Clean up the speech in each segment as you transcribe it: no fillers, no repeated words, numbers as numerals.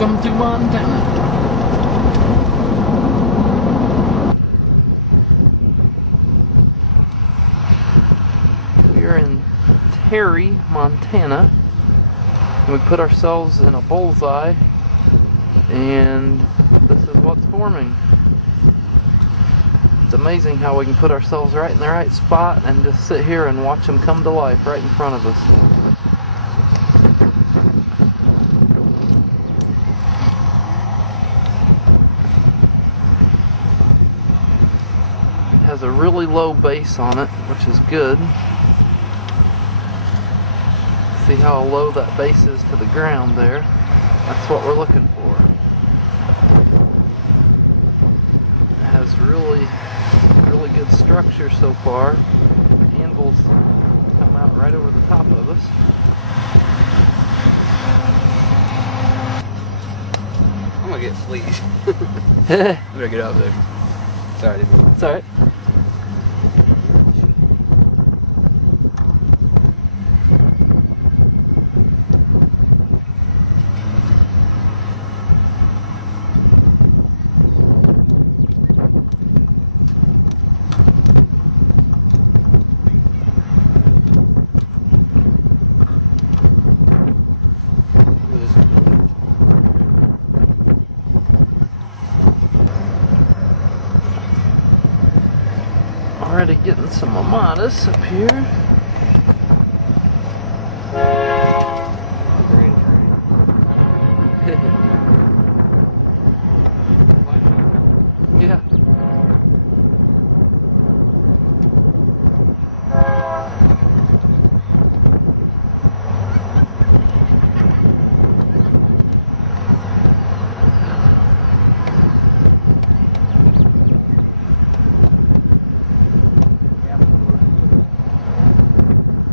Welcome to Montana. We're in Terry, Montana. We put ourselves in a bullseye, and this is what's forming. It's amazing how we can put ourselves right in the right spot and just sit here and watch them come to life right in front of us. Low base on it, which is good. See how low that base is to the ground there. That's what we're looking for. It has really good structure so far. The handles come out right over the top of us. I'm gonna get fleas. I'm gonna get out there. Sorry. It's alright. Up here.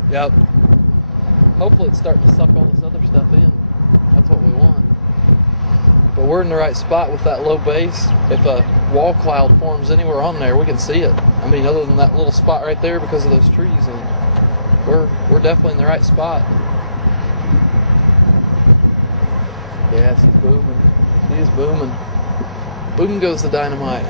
Yep. Hopefully it's starting to suck all this other stuff in. That's what we want. But we're in the right spot with that low base. If a wall cloud forms anywhere on there, we can see it. I mean, other than that little spot right there because of those trees, and we're definitely in the right spot. Yeah, she's booming. She's booming. Boom goes the dynamite.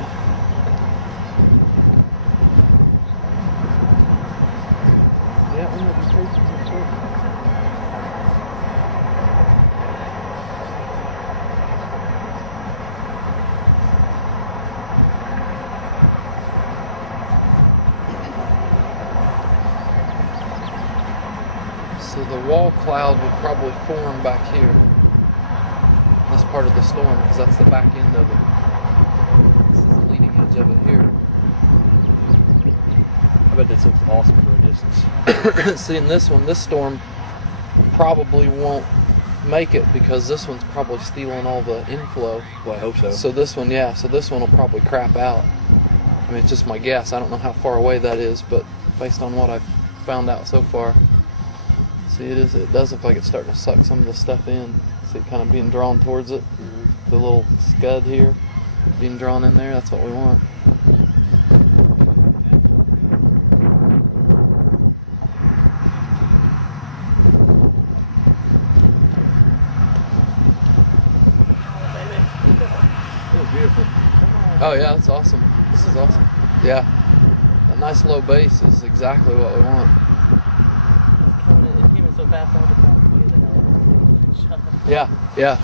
So the wall cloud would probably form back here, this part of the storm, because that's the back end of it. This is the leading edge of it here. I bet this looks awesome from a distance. See, in this one, this storm probably won't make it because this one's probably stealing all the inflow. Well, I hope so. So this one, yeah, so this one will probably crap out. I mean, it's just my guess. I don't know how far away that is, but based on what I've found out so far. See, it does look like it's starting to suck some of the stuff in. See it kind of being drawn towards it. The little scud here being drawn in there, that's what we want. Oh, beautiful. Oh yeah, that's awesome. This is awesome. Yeah. A nice low base is exactly what we want. Yeah,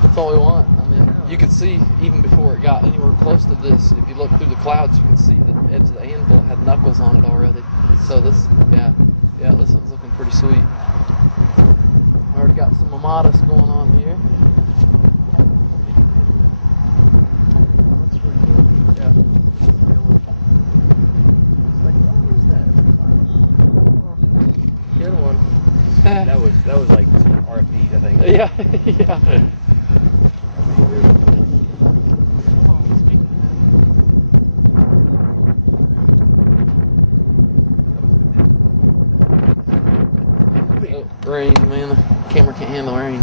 that's all we want. I mean, you can see even before it got anywhere close to this, if you look through the clouds, you can see the edge of the anvil had knuckles on it already. So this, yeah, this one's looking pretty sweet. Already got some Amadas going on here. That was like some heartbeat, I think. Yeah, yeah. Oh, rain, man. The camera can't handle rain.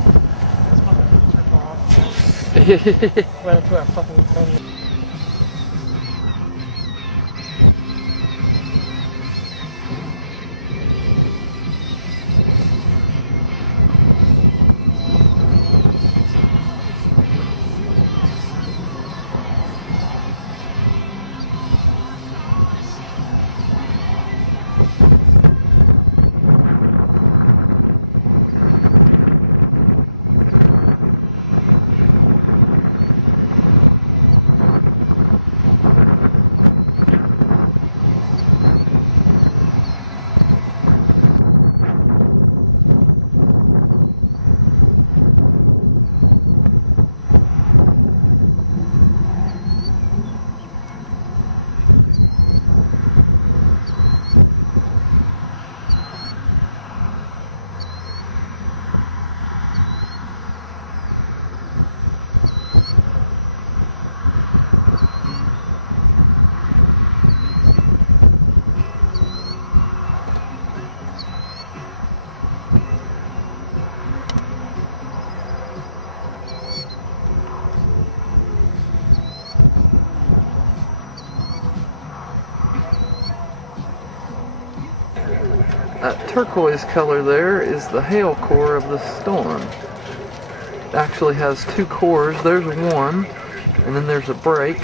turquoise color there is the hail core of the storm. It actually has two cores. There's one, and then there's a break,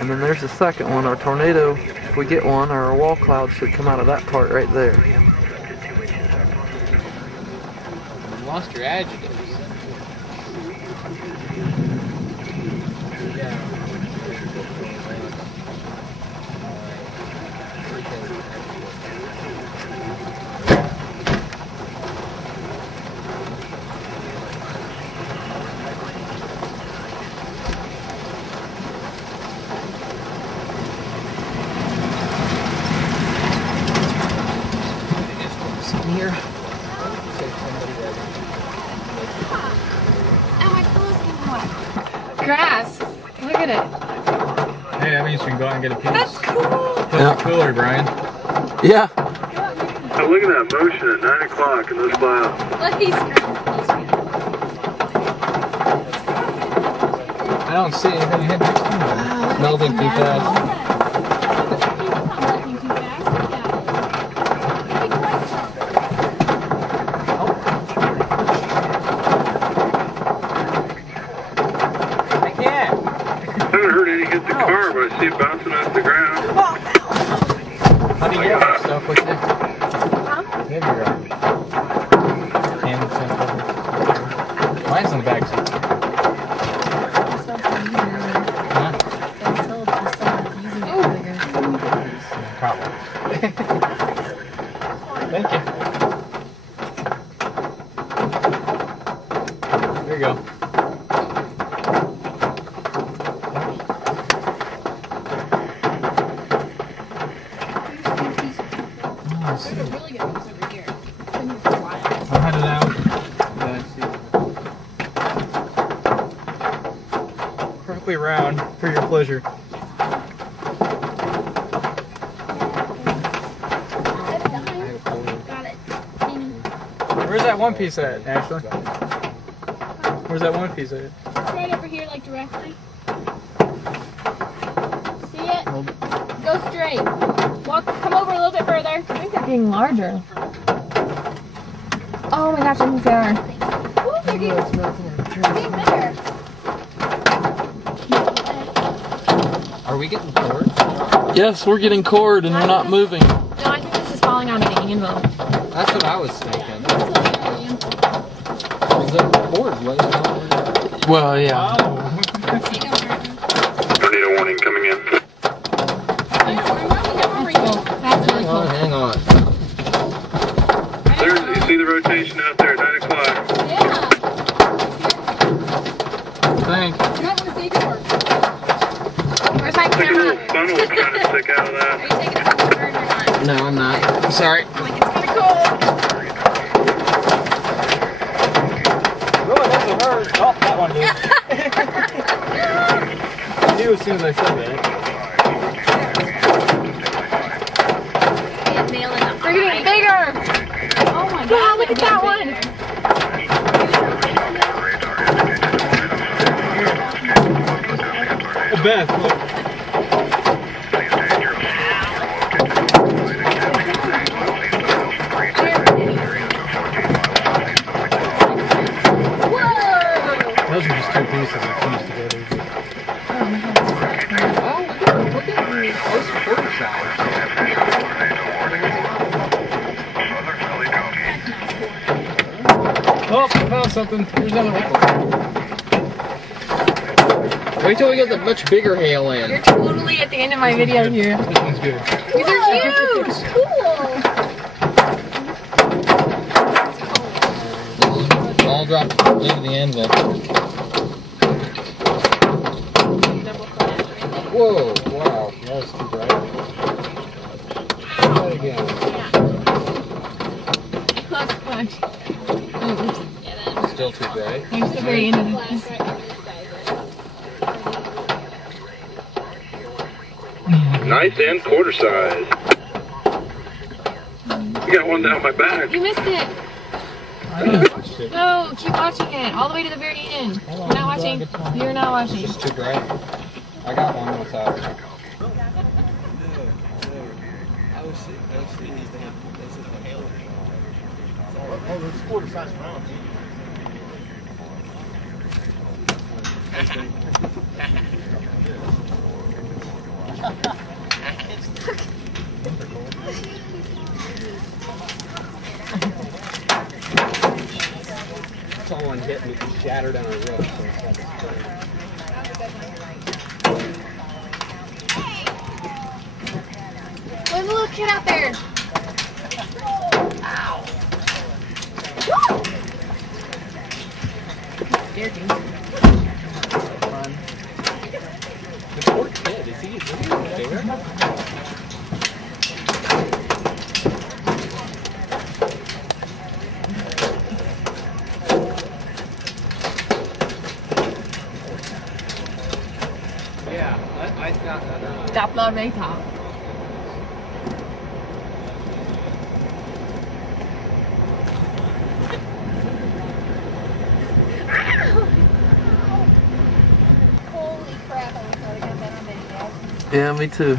and then there's the second one. Our tornado, if we get one, or our wall cloud should come out of that part right there. You lost your adjectives. Here. Grass. Look at it. Hey, that means we can go out and get a piece. That's cool. That's cooler, Brian. Yeah. So look at that motion at 9 o'clock in this cloud. Look, he's I don't see anything ahead next to me. Melting too fast. Hit the car, but I see it bouncing off the ground. How do you get that stuff with you? Maybe you're right. Hand sample. Mine's in the back seat. Huh? Probably. Thank you. There you go. I'll head it out. Probably around for your pleasure. Where's that one piece at, Ashley? Where's that one piece at? It's right over here, like directly. See it? Go straight. Walk. Come over a little bit further. I think they're getting larger. Oh my gosh, I think they are. Ooh, they're getting bigger. Are we getting bored? Yes, we're getting cored and we're not moving. No, I think this is falling out of the anvil. That's what I was thinking. Is that board laying out? Well, yeah. Tornado warning coming in. Hang on. There's, you see the rotation out there at 9 o'clock. Yeah. Thanks. You might want to take it work. Where's my Like a camera? little funnel kind of stick out of Are that. you taking it from the bird or not? No, I'm not. Sorry. I'm like, it's kind of cool. Really doesn't hurt. Oh, that one did. I knew as soon as I said that. They're getting bigger. Oh my god, look at that one. Oh, Beth, look. Those are just two pieces that fused together. Oh, look at the close quarter shot. Oh, I found something. Here's another one. Wait till we get the much bigger hail in. You're totally at the end of my video here. This one's good. These are huge. Cool. All dropped into the anvil. Whoa, wow, that was too bright. Try that again. Still too bright. There's the very end of this. Nice and quarter size. You got one down my back. You missed it. No, keep watching it. All the way to the very end. You're not watching. You're not watching. It's just too bright. I got one without. one hit and it just shattered on a roof. So it's like a spray. There's a little kid out there. Ow. Scared me. Fun. The poor kid, is he there? Stop on my top. Holy crap, I wish I would have that on video. Yeah, me too.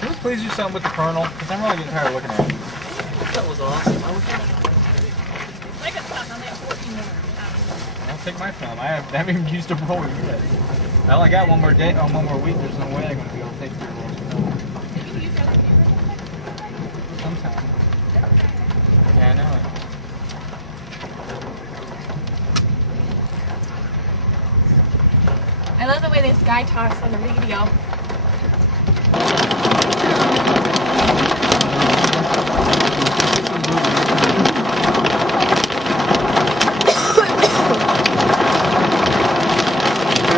Can we please do something with the kernel? Because I'm really getting tired of looking at it. That was awesome. I wish I got stuck on that 14 minutes. I'll take my film. I haven't even used a roller yet. I only got one more week. There's no way I'm going to be able to take the roller. Sometime. Yeah, I know. I love the way this guy talks on the video.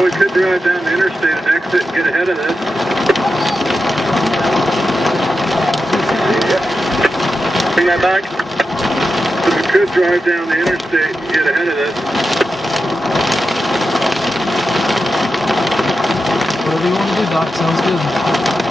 We could drive down the interstate and exit and get ahead of this. Bring that back. We could drive down the interstate and get ahead of this. Whatever you want to do, Doc. Sounds good.